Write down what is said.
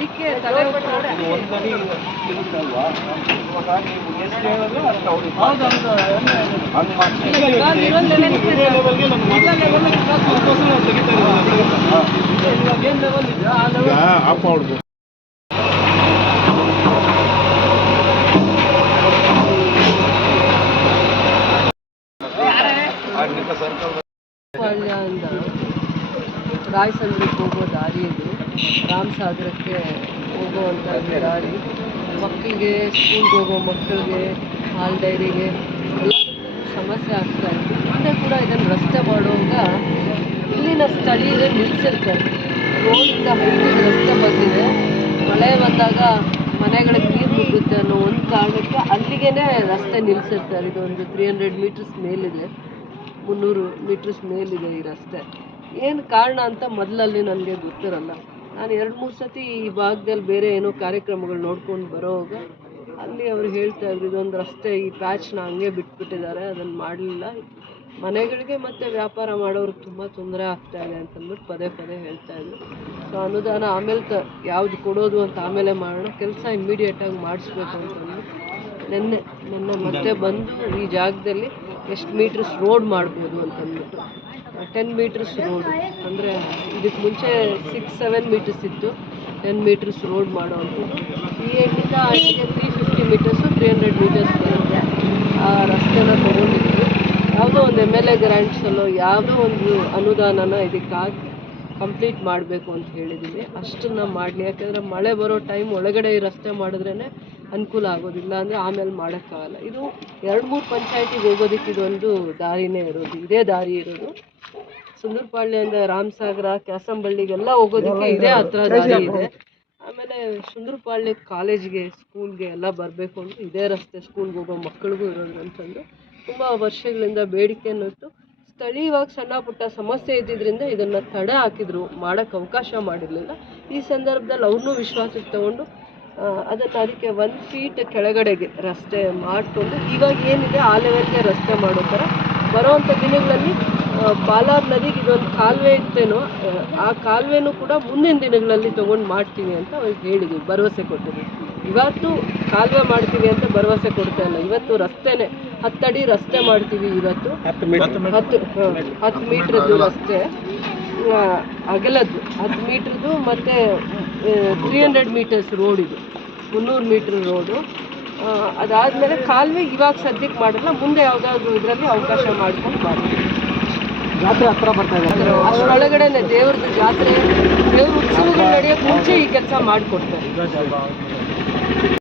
ಅದಕ್ಕೆ ತಲೆ ಒಂದಡಿ ಇರುತ್ತಲ್ವಾ, ಇವಾಗ ನೀವು ಎಷ್ಟು ಹೇಳಿದ್ರೆ ಅಷ್ಟು ಅವ್ರಿಗೆ ಆಫ್ ಮಾಡ್ಬೋದು. ಪಾಳ್ಯದಿಂದ ರಾಯಸಂದ್ರಕ್ಕೆ ಹೋಗೋ ದಾರಿ ಇದು, ರಾಮಸಾಗರಕ್ಕೆ ಹೋಗುವಂಥ ದಾರಿ. ಮಕ್ಕಳಿಗೆ ಸ್ಕೂಲ್ಗೆ ಹೋಗೋ ಮಕ್ಕಳಿಗೆ, ಹಾಲ್ ಡೈರಿಗೆ ಎಲ್ಲ ಸಮಸ್ಯೆ ಆಗ್ತಾ ಇತ್ತು. ಮುಂದೆ ಕೂಡ ಇದನ್ನು ರಸ್ತೆ ಮಾಡುವಾಗ ಇಲ್ಲಿನ ಸ್ಥಳೀಯರೇ ನಿಲ್ಲಿಸಿರ್ತಾರೆ. ರೋಡಿಂದ ಹೈಟಿಗೆ ರಸ್ತೆ ಬಂದಿದೆ, ಮಳೆ ಬಂದಾಗ ಮನೆಗಳಿಗೆ ನೀರು ನುಗ್ಗುತ್ತೆ ಅನ್ನೋ ಒಂದು ಕಾರಣಕ್ಕೆ ಅಲ್ಲಿಗೇ ರಸ್ತೆ ನಿಲ್ಲಿಸಿರ್ತಾರೆ. ಇದೊಂದು 300 ಮೀಟರ್ಸ್ ಮೇಲಿದೆ, 300 ಮೀಟರ್ಸ್ ಮೇಲಿದೆ ಈ ರಸ್ತೆ. ಏನು ಕಾರಣ ಅಂತ ಮೊದಲಲ್ಲಿ ನನಗೆ ಗೊತ್ತಿರಲ್ಲ. ನಾನು 2-3 ಸತಿ ಈ ಭಾಗದಲ್ಲಿ ಬೇರೆ ಏನೋ ಕಾರ್ಯಕ್ರಮಗಳು ನೋಡ್ಕೊಂಡು ಬರೋವಾಗ ಅಲ್ಲಿ ಅವರು ಹೇಳ್ತಾಯಿದ್ರು, ಇದೊಂದು ರಸ್ತೆ ಈ ಪ್ಯಾಚ್ನ ಹಂಗೆ ಬಿಟ್ಬಿಟ್ಟಿದ್ದಾರೆ, ಅದನ್ನು ಮಾಡಲಿಲ್ಲ, ಮನೆಗಳಿಗೆ ಮತ್ತು ವ್ಯಾಪಾರ ಮಾಡೋರಿಗೆ ತುಂಬ ತೊಂದರೆ ಆಗ್ತಾಯಿದೆ ಅಂತಂದ್ಬಿಟ್ಟು ಪದೇ ಪದೇ ಹೇಳ್ತಾಯಿದ್ರು. ಸೊ ಅನುದಾನ ಆಮೇಲೆ ಯಾವುದು ಕೊಡೋದು ಅಂತ ಆಮೇಲೆ ಮಾಡೋಣ, ಕೆಲಸ ಇಮ್ಮಿಡಿಯೇಟಾಗಿ ಮಾಡಿಸ್ಬೇಕು ಅಂತಂದ್ಬಿಟ್ಟು ನಿನ್ನೆ ಮತ್ತೆ ಬಂದು ಈ ಜಾಗದಲ್ಲಿ ಎಷ್ಟು ಮೀಟರ್ಸ್ ರೋಡ್ ಮಾಡ್ಬೋದು ಅಂತಂದ್ಬಿಟ್ಟು 10 ಮೀಟರ್ಸ್ ರೋಡು, ಅಂದರೆ ಇದಕ್ಕೆ ಮುಂಚೆ 6-7 ಮೀಟರ್ಸ್ ಇತ್ತು, 10 ಮೀಟರ್ಸ್ ರೋಡ್ ಮಾಡೋವಂಥದ್ದು. ಇಲ್ಲಿಂದ ಅಲ್ಲಿಗೆ 350 ಮೀಟರ್ಸು 300 ಮೀಟರ್ಸ್ ಬರುತ್ತೆ. ಆ ರಸ್ತೆನ ತೊಗೊಂಡಿದ್ವಿ. ಯಾವುದೋ ಒಂದು MLA ಗ್ರ್ಯಾಂಟ್ಸಲ್ಲೋ ಯಾವುದೋ ಒಂದು ಅನುದಾನನ ಇದಕ್ಕಾಗಿ ಕಂಪ್ಲೀಟ್ ಮಾಡಬೇಕು ಅಂತ ಹೇಳಿದ್ದೀವಿ. ಅಷ್ಟನ್ನು ಮಾಡಲಿ, ಯಾಕೆಂದರೆ ಮಳೆ ಬರೋ ಟೈಮ್ ಒಳಗಡೆ ಈ ರಸ್ತೆ ಮಾಡಿದ್ರೇ ಅನುಕೂಲ ಆಗೋದಿಲ್ಲ, ಅಂದರೆ ಆಮೇಲೆ ಮಾಡೋಕ್ಕಾಗಲ್ಲ. ಇದು 2-3 ಪಂಚಾಯತಿಗೆ ಹೋಗೋದಕ್ಕೆ ಇದೊಂದು ದಾರಿನೇ ಇರೋದು, ಇದೇ ದಾರಿ ಇರೋದು. ಸುಂದರಪಾಳ್ಯದಿಂದ ರಾಮಸಾಗರ, ಕ್ಯಾಸಂಬಳ್ಳಿಗೆಲ್ಲ ಹೋಗೋದಕ್ಕೆ ಇದೇ ಹತ್ರ ದಾರಿ ಇದೆ. ಆಮೇಲೆ ಸುಂದರಪಾಳ್ಯ ಕಾಲೇಜ್ಗೆ, ಸ್ಕೂಲ್ಗೆ ಎಲ್ಲ ಬರಬೇಕು ಅಂದರೆ ಇದೇ ರಸ್ತೆ, ಸ್ಕೂಲ್ಗೆ ಹೋಗೋ ಮಕ್ಕಳಿಗೂ ಇರೋದು ಅಂತಂದು ತುಂಬ ವರ್ಷಗಳಿಂದ ಬೇಡಿಕೆಯನ್ನು ಇಟ್ಟು ಸ್ಥಳೀಯವಾಗಿ ಸಣ್ಣ ಪುಟ್ಟ ಸಮಸ್ಯೆ ಇದ್ದಿದ್ದರಿಂದ ಇದನ್ನು ತಡೆ ಹಾಕಿದ್ರು, ಮಾಡೋಕ್ಕೆ ಅವಕಾಶ ಮಾಡಿರಲಿಲ್ಲ. ಈ ಸಂದರ್ಭದಲ್ಲಿ ಅವ್ರನ್ನೂ ವಿಶ್ವಾಸಕ್ಕೆ ತಗೊಂಡು ಅದಕ್ಕೆ 1 ಫೀಟ್ ಕೆಳಗಡೆಗೆ ರಸ್ತೆ ಮಾಡಿಕೊಂಡು ಇವಾಗ ಏನಿದೆ ಆ ಲೆವೆಲ್ಗೆ ರಸ್ತೆ ಮಾಡೋ ಥರ ಬರೋವಂಥ ದಿನಗಳಲ್ಲಿ ಪಾಲಾರ್ ನದಿಗೆ ಇದೊಂದು ಕಾಲುವೆ ಇತ್ತೇನೋ, ಆ ಕಾಲುವೆನೂ ಕೂಡ ಮುಂದಿನ ದಿನಗಳಲ್ಲಿ ತೊಗೊಂಡು ಮಾಡ್ತೀವಿ ಅಂತ ಅವ್ರಿಗೆ ಹೇಳಿದ್ವಿ, ಭರವಸೆ ಕೊಟ್ಟಿದ್ವಿ. ಇವತ್ತು ಕಾಲುವೆ ಮಾಡ್ತೀವಿ ಅಂತ ಭರವಸೆ ಕೊಡ್ತಾ ಇಲ್ಲ, ಇವತ್ತು ರಸ್ತೆನೇ 10 ಅಡಿ ರಸ್ತೆ ಮಾಡ್ತೀವಿ. ಇವತ್ತು 10 ಮೀಟ್ರದ್ದು ರಸ್ತೆ, ಅಗಲದ್ದು 10 ಮೀಟ್ರದ್ದು, ಮತ್ತು 300 ಮೀಟರ್ಸ್ ರೋಡ್, ಇದು 300 ಮೀಟ್ರ್ ರೋಡು. ಅದಾದಮೇಲೆ ಕಾಲುವೆ ಇವಾಗ ಸದ್ಯಕ್ಕೆ ಮಾಡಲ್ಲ, ಮುಂದೆ ಯಾವುದಾದ್ರೂ ಇದರಲ್ಲಿ ಅವಕಾಶ ಮಾಡ್ಕೊಂಡು ಮಾಡ್ತೀವಿ. ಜಾತ್ರೆ ಹತ್ರ ಬರ್ತಾ ಇದೆ, ಅಷ್ಟರೊಳಗಡೆನೆ ದೇವ್ರದ್ದು ಜಾತ್ರೆ, ದೇವ್ರ ಉತ್ಸವಗಳು ನಡೆಯೋಕ್ಕೆ ಮುಂಚೆ ಈ ಕೆಲಸ ಮಾಡಿಕೊಡ್ತಾರೆ.